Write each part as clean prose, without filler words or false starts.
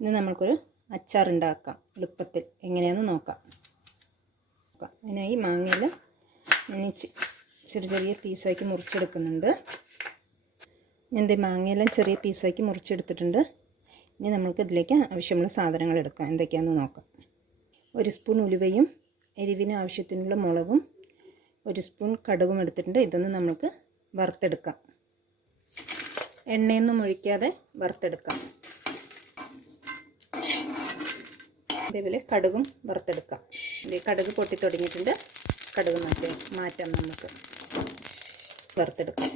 ഇനി നമ്മൾക്കൊരു അച്ചാർ ഉണ്ടാക്കാം എളുപ്പത്തിൽ. എങ്ങനെയാണെന്ന് നോക്കാം. അതിനായി മാങ്ങയെല്ലാം ഞാൻ ചെറിയ ചെറിയ പീസാക്കി മുറിച്ചെടുക്കുന്നുണ്ട്. ഞാൻ മാങ്ങയെല്ലാം ചെറിയ പീസാക്കി മുറിച്ചെടുത്തിട്ടുണ്ട്. ഇനി നമ്മൾക്ക് ഇതിലേക്ക് ആവശ്യമുള്ള സാധനങ്ങൾ എടുക്കാം. എന്തൊക്കെയാണെന്ന് നോക്കാം. 1 സ്പൂൺ ഉലുവയും എരിവിന് ആവശ്യത്തിനുള്ള മുളകും 1 സ്പൂൺ കടുകും എടുത്തിട്ടുണ്ട്. ഇതൊന്ന് നമുക്ക് വറുത്തെടുക്കാം. എണ്ണയൊന്നും ഒഴിക്കാതെ വറുത്തെടുക്കാം. അതേപോലെ കടുകും വറുത്തെടുക്കാം. കടുക് പൊട്ടി തുടങ്ങിയിട്ടുണ്ട്. കടുക് മാറ്റാം. നമുക്ക് വറുത്തെടുക്കാം.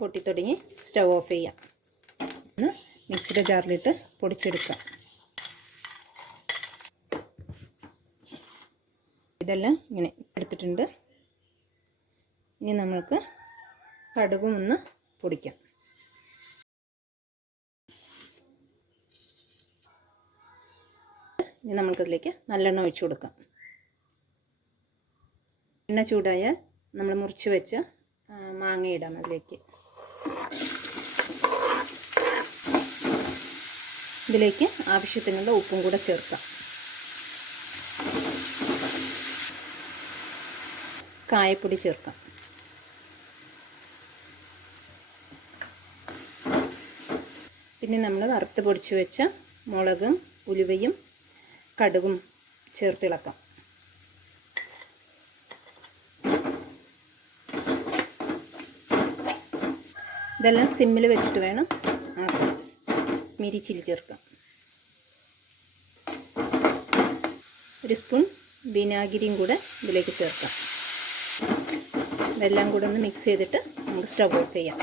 പൊട്ടി തുടങ്ങി സ്റ്റൗ ഓഫ് ചെയ്യാം. ഒന്ന് മിക്സിയുടെ ജാറിലിട്ട് പൊടിച്ചെടുക്കാം. ഇതെല്ലാം ഇങ്ങനെ എടുത്തിട്ടുണ്ട്. ഇനി നമ്മൾക്ക് കടുകും ഒന്ന് പൊടിക്കാം. ഇനി നമുക്കതിലേക്ക് നല്ലെണ്ണ ഒഴിച്ചു കൊടുക്കാം. എണ്ണ ചൂടായാൽ നമ്മൾ മുറിച്ച് വെച്ച മാങ്ങ ഇടാം അതിലേക്ക്. ഇതിലേക്ക് ആവശ്യത്തിനുള്ള ഉപ്പും കൂടെ ചേർക്കാം. കായപ്പൊടി ചേർക്കാം. പിന്നെ നമ്മൾ വറുത്ത് പൊടിച്ച് വെച്ച മുളകും ഉലുവയും കടുകും ചേർത്തിളക്കാം. ഇതെല്ലാം സിമ്മിൽ വെച്ചിട്ട് വേണം ആക്കാൻ. മിരിച്ചിൽ ചേർക്കാം. 1 സ്പൂൺ വിനാഗിരിയും കൂടെ ഇതിലേക്ക് ചേർക്കാം. ഇതെല്ലാം കൂടെ ഒന്ന് മിക്സ് ചെയ്തിട്ട് നമുക്ക് സ്റ്റവ് ഓഫ് ചെയ്യാം.